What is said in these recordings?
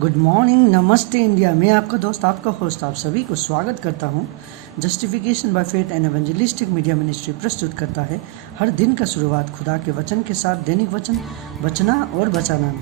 Good morning, नमस्ते India. मैं आपका दोस्त, आपका होस्ट, आप सभी को स्वागत करता हूं। Justification by faith and evangelistic media ministry प्रस्तुत करता है हर दिन का शुरुआत खुदा के वचन के साथ, दैनिक वचन बचना और बचाना।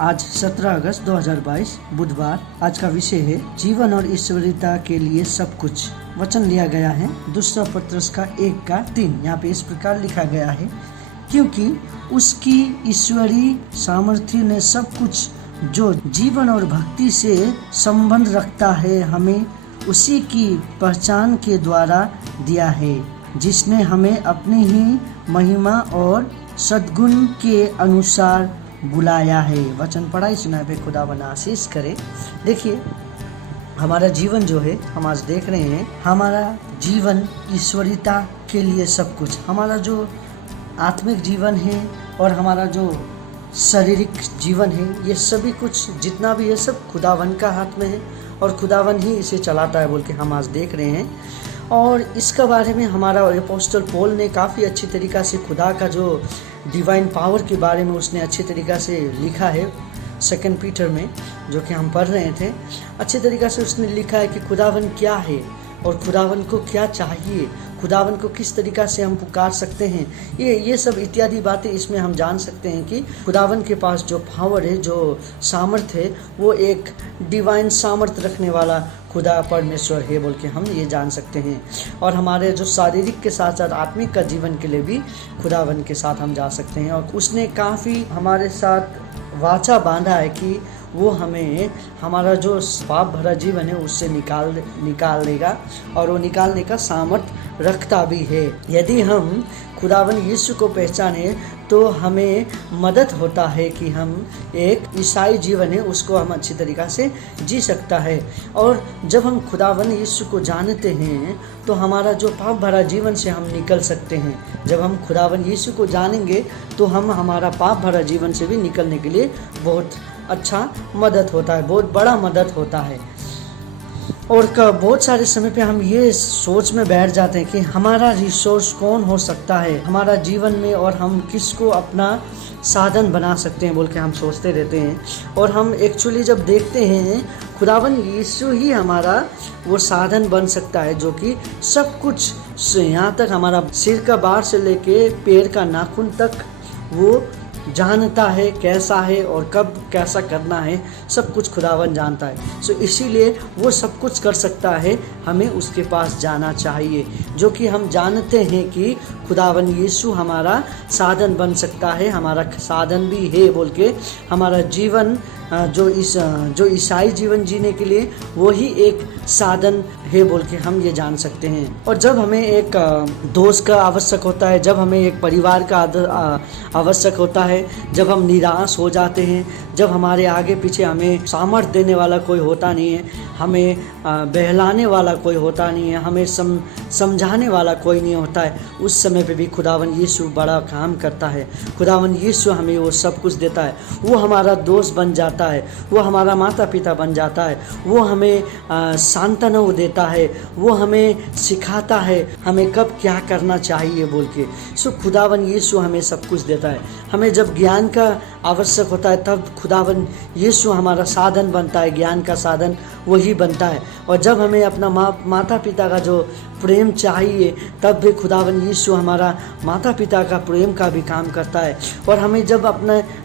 आज 17 अगस्त 2022 बुधवार। आज का विषय है जीवन और ईश्वरीयता के लिए सब कुछ। वचन लिया गया है दूसरा पत्रस का 1:3। यहाँ पे इस प्रकार लिखा गया है, क्योंकि उसकी ईश्वरीय सामर्थ्य ने सब कुछ जो जीवन और भक्ति से संबंध रखता है हमें उसी की पहचान के द्वारा दिया है, जिसने हमें अपनी ही महिमा और सद्गुण के अनुसार बुलाया है। वचन पढ़ाई सुनाए पे खुदा बना आशीष करे। देखिए, हमारा जीवन जो है, हम आज देख रहे हैं, हमारा जीवन ईश्वरीयता के लिए सब कुछ। हमारा जो आत्मिक जीवन है और हमारा जो शारीरिक जीवन है, ये सभी कुछ जितना भी है सब खुदावन का हाथ में है और खुदावन ही इसे चलाता है बोल के हम आज देख रहे हैं। और इसके बारे में हमारा अपोस्टल पॉल ने काफ़ी अच्छी तरीक़ा से खुदा का जो डिवाइन पावर के बारे में उसने अच्छी तरीक़ा से लिखा है। 2 पीटर में जो कि हम पढ़ रहे थे, अच्छी तरीक़ा से उसने लिखा है कि खुदावन क्या है और खुदावन को क्या चाहिए, खुदावन को किस तरीक़ा से हम पुकार सकते हैं। ये सब इत्यादि बातें इसमें हम जान सकते हैं कि खुदावन के पास जो पावर है, जो सामर्थ्य है, वो एक डिवाइन सामर्थ्य रखने वाला खुदा परमेश्वर है बोल के हम ये जान सकते हैं। और हमारे जो शारीरिक के साथ साथ आत्मिक का जीवन के लिए भी खुदावन के साथ हम जा सकते हैं। और उसने काफ़ी हमारे साथ वाचा बांधा है कि वो हमें हमारा जो पाप भरा जीवन है उससे निकाल देगा और वो निकालने का सामर्थ्य रखता भी है। यदि हम खुदावन यीशु को पहचाने तो हमें मदद होता है कि हम एक ईसाई जीवन है उसको हम अच्छी तरीक़ा से जी सकता है। और जब हम खुदावन यीशु को जानते हैं तो हमारा जो पाप भरा जीवन से हम निकल सकते हैं। जब हम खुदावन यीशु को जानेंगे तो हम हमारा पाप भरा जीवन से भी निकलने के लिए बहुत अच्छा मदद होता है, बहुत बड़ा मदद होता है। और बहुत सारे समय पे हम ये सोच में बैठ जाते हैं कि हमारा रिसोर्स कौन हो सकता है हमारा जीवन में और हम किसको अपना साधन बना सकते हैं बोल के हम सोचते रहते हैं। और हम एक्चुअली जब देखते हैं खुदावन यीशु ही हमारा वो साधन बन सकता है, जो कि सब कुछ यहाँ तक हमारा सिर का बार से लेके पैर का नाखून तक वो जानता है कैसा है और कब कैसा करना है, सब कुछ खुदावन जानता है। सो इसीलिए वो सब कुछ कर सकता है, हमें उसके पास जाना चाहिए। जो कि हम जानते हैं कि खुदावन यीशु हमारा साधन बन सकता है, हमारा साधन भी है बोल के हमारा जीवन जो ईसाई जीवन जीने के लिए वही एक साधन है बोल के हम ये जान सकते हैं। और जब हमें एक दोस्त का आवश्यक होता है, जब हमें एक परिवार का आवश्यक होता है, जब हम निराश हो जाते हैं, जब हमारे आगे पीछे हमें सामर्थ्य देने वाला कोई होता नहीं है, हमें बहलाने वाला कोई होता नहीं है, हमें समझाने वाला कोई नहीं होता है, उस समय पे भी खुदावन यीशु बड़ा काम करता है। खुदावन यीशु हमें वो सब कुछ देता है। वो हमारा दोस्त बन जाता है, वो हमारा माता पिता बन जाता है, वो हमें सांत्वना देता है, वो हमें सिखाता है हमें कब क्या करना चाहिए बोल के। सो खुदावन यीशु हमें सब कुछ देता है। हमें जब ज्ञान का आवश्यक होता है तब खुदावन यीशु हमारा साधन बनता है, ज्ञान का साधन वही बनता है। और जब हमें अपना माता पिता का जो प्रेम चाहिए तब भी खुदावन यीशु हमारा माता पिता का प्रेम का भी काम करता है। और हमें जब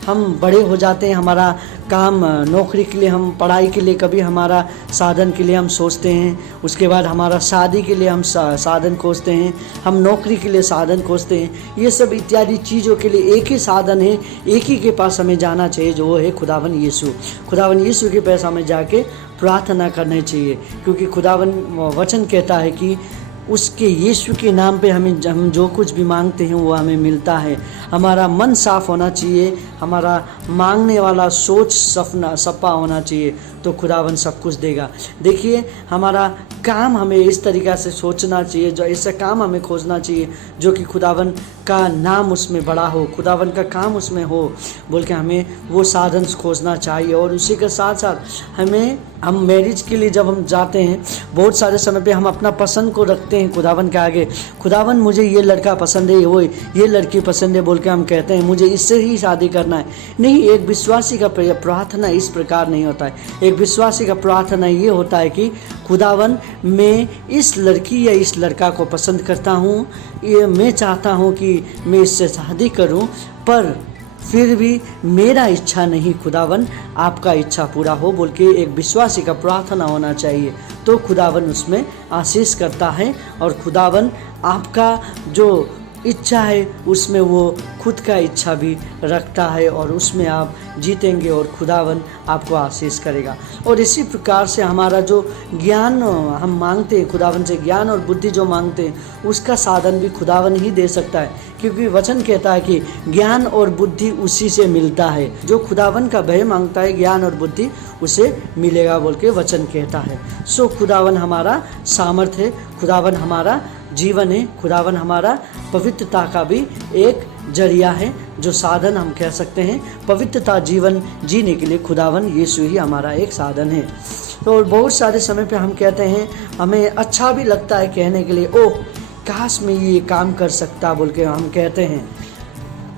हम बड़े हो जाते हैं, हमारा काम नौकरी के लिए, हम पढ़ाई के लिए कभी हमारा साधन के लिए हम सोचते हैं, उसके बाद हमारा शादी के लिए हम साधन खोजते हैं, हम नौकरी के लिए साधन खोजते हैं। ये सब इत्यादि चीज़ों के लिए एक ही साधन है, एक ही के पास हमें जाना चाहिए, जो वो है खुदावन यीशु। खुदावन यीशु के पास हमें जाके प्रार्थना करनी चाहिए, क्योंकि खुदावन वचन कहता है कि उसके यीशु के नाम पे हम जो कुछ भी मांगते हैं वो हमें मिलता है। हमारा मन साफ होना चाहिए, हमारा मांगने वाला सोच सपा होना चाहिए, तो खुदावन सब कुछ देगा। देखिए, हमारा काम हमें इस तरीक़ा से सोचना चाहिए, जो ऐसा काम हमें खोजना चाहिए जो कि खुदावन का नाम उसमें बड़ा हो, खुदावन का काम उसमें हो बोल के हमें वो साधन खोजना चाहिए। और उसी के साथ साथ हम मैरिज के लिए जब हम जाते हैं, बहुत सारे समय पे हम अपना पसंद को रखते झुकते हैं खुदावन के आगे, खुदावन मुझे ये लड़का पसंद है, वो ये लड़की पसंद है बोल के हम कहते हैं मुझे इससे ही शादी करना है। नहीं, एक विश्वासी का प्रार्थना इस प्रकार नहीं होता है। एक विश्वासी का प्रार्थना ये होता है कि खुदावन मैं इस लड़की या इस लड़का को पसंद करता हूँ, ये मैं चाहता हूँ कि मैं इससे शादी करूँ, पर फिर भी मेरा इच्छा नहीं, खुदावन आपका इच्छा पूरा हो बोल के एक विश्वासी का प्रार्थना होना चाहिए। तो खुदावन उसमें आशीष करता है और खुदावन आपका जो इच्छा है उसमें वो खुद का इच्छा भी रखता है और उसमें आप जीतेंगे और खुदावन आपको आशीष करेगा। और इसी प्रकार से हमारा जो ज्ञान हम मांगते हैं, खुदावन से ज्ञान और बुद्धि जो मांगते हैं उसका साधन भी खुदावन ही दे सकता है, क्योंकि वचन कहता है कि ज्ञान और बुद्धि उसी से मिलता है। जो खुदावन का भय मांगता है ज्ञान और बुद्धि उसे मिलेगा बोल के वचन कहता है। सो खुदावन हमारा सामर्थ्य है, खुदावन हमारा जीवन है, खुदावन हमारा पवित्रता का भी एक जरिया है, जो साधन हम कह सकते हैं। पवित्रता जीवन जीने के लिए खुदावन यीशु ही हमारा एक साधन है। तो बहुत सारे समय पे हम कहते हैं, हमें अच्छा भी लगता है कहने के लिए, ओह काश मैं ये काम कर सकता बोल के हम कहते हैं,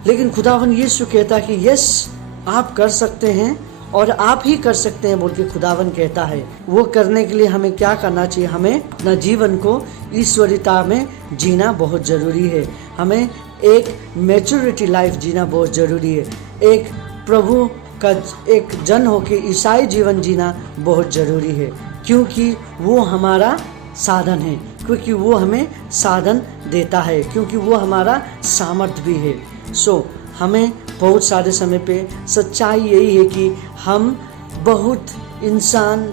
लेकिन खुदावन यीशु कहता है कि यस आप कर सकते हैं और आप ही कर सकते हैं बोल के खुदावन कहता है। वो करने के लिए हमें क्या करना चाहिए? हमें अपना जीवन को ईश्वरीयता में जीना बहुत ज़रूरी है। हमें एक मैच्योरिटी लाइफ जीना बहुत ज़रूरी है। एक प्रभु का एक जन होके ईसाई जीवन जीना बहुत ज़रूरी है, क्योंकि वो हमारा साधन है, क्योंकि वो हमें साधन देता है, क्योंकि वो हमारा सामर्थ्य भी है। सो हमें बहुत सारे समय पे सच्चाई यही है कि हम बहुत इंसान,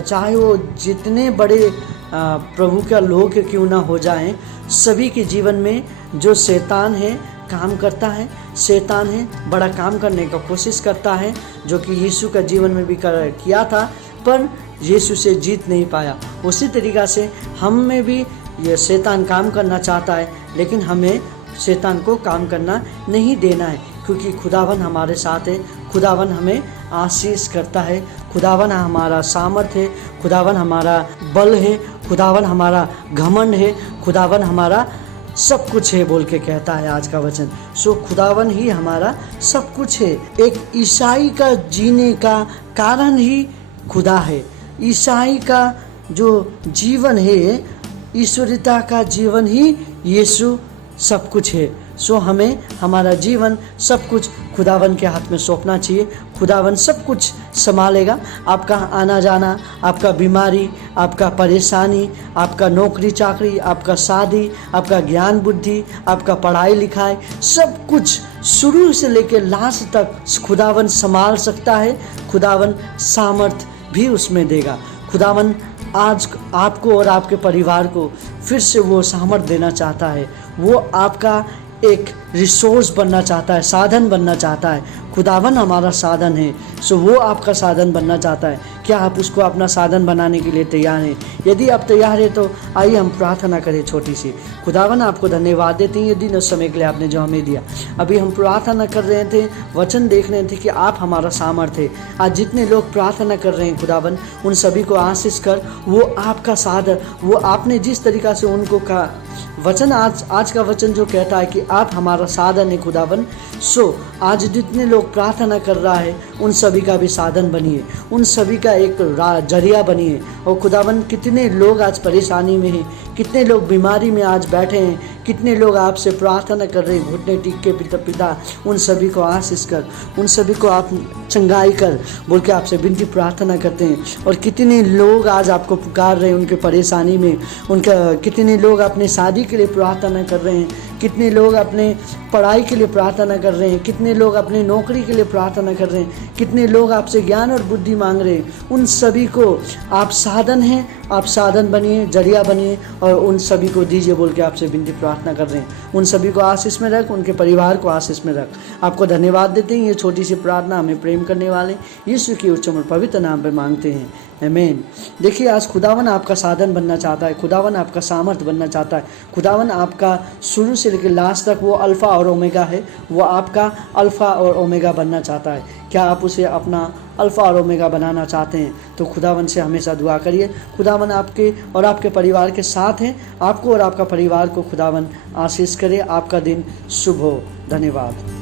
चाहे वो जितने बड़े प्रभु का लोग क्यों ना हो जाएं, सभी के जीवन में जो शैतान है काम करता है। शैतान है बड़ा काम करने का कोशिश करता है, जो कि यीशु का जीवन में भी किया था, पर यीशु से जीत नहीं पाया। उसी तरीक़ा से हम में भी ये शैतान काम करना चाहता है, लेकिन हमें शैतान को काम करना नहीं देना है, क्योंकि खुदावन हमारे साथ है। खुदावन हमें आशीष करता है, खुदावन हमारा सामर्थ्य है, खुदावन हमारा बल है, खुदावन हमारा घमंड है, खुदावन हमारा सब कुछ है बोल के कहता है आज का वचन। सो खुदावन ही हमारा सब कुछ है। एक ईसाई का जीने का कारण ही खुदा है। ईसाई का जो जीवन है, ईश्वरीयता का जीवन ही यीशु सब कुछ है। सो हमें हमारा जीवन सब कुछ खुदावन के हाथ में सौंपना चाहिए। खुदावन सब कुछ संभालेगा। आपका आना जाना, आपका बीमारी, आपका परेशानी, आपका नौकरी चाकरी, आपका शादी, आपका ज्ञान बुद्धि, आपका पढ़ाई लिखाई, सब कुछ शुरू से लेकर लास्ट तक खुदावन संभाल सकता है। खुदावन सामर्थ भी उसमें देगा। खुदावन आज आपको और आपके परिवार को फिर से वो सामर्थ देना चाहता है। वो आपका एक रिसोर्स बनना चाहता है, साधन बनना चाहता है। खुदावन हमारा साधन है। सो वो आपका साधन बनना चाहता है। क्या आप उसको अपना साधन बनाने के लिए तैयार हैं? यदि आप तैयार हैं तो आइए हम प्रार्थना करें छोटी सी। खुदावन आपको धन्यवाद देते हैं ये दिन और समय के लिए आपने जो हमें दिया। अभी हम प्रार्थना कर रहे थे, वचन देख रहे थे कि आप हमारा सामर्थ्य है। आज जितने लोग प्रार्थना कर रहे हैं खुदावन, उन सभी को आशीष कर। वो आपका साधन, वो आपने जिस तरीक़ा से उनको कहा, वचन आज का वचन जो कहता है कि आप हमारा साधन है खुदावन। सो आज जितने लोग प्रार्थना कर रहा है उन सभी का भी साधन बनिए, उन सभी का एक जरिया बनिए। और खुदावन कितने लोग आज परेशानी में हैं, कितने लोग बीमारी में आज बैठे हैं, कितने लोग आपसे प्रार्थना कर रहे हैं घुटने टिक के, पिता उन सभी को आशीष कर, उन सभी को आप चंगाई कर बोल के आपसे विनती प्रार्थना करते हैं। और कितने लोग आज आपको पुकार रहे हैं उनके परेशानी में, उनका कितने लोग अपने शादी के लिए प्रार्थना कर रहे हैं, कितने लोग अपने पढ़ाई के लिए प्रार्थना कर रहे हैं, कितने लोग अपनी नौकरी के लिए प्रार्थना कर रहे हैं, कितने लोग आपसे ज्ञान और बुद्धि मांग रहे हैं। उन सभी को आप साधन हैं, आप साधन बनिए, जरिया बनिए और उन सभी को दीजिए बोल के आपसे विनती प्रार्थना कर रहे हैं। उन सभी को आशीष में रख, उनके परिवार को आशीष में रख। आपको धन्यवाद देते हैं। ये छोटी सी प्रार्थना हमें प्रेम करने वाले यीशु की उच्च और पवित्र नाम पर मांगते हैं, आमीन। देखिए आज खुदावन आपका साधन बनना चाहता है, खुदावन आपका सामर्थ बनना चाहता है। खुदावन आपका शुरू से से लेकर लास्ट तक वो अल्फ़ा और ओमेगा है, वो आपका अल्फ़ा और ओमेगा बनना चाहता है। क्या आप उसे अपना अल्फ़ा और ओमेगा बनाना चाहते हैं? तो खुदावन से हमेशा दुआ करिए। खुदावन आपके और आपके परिवार के साथ हैं। आपको और आपका परिवार को खुदावन आशीष करे। आपका दिन शुभ हो। धन्यवाद।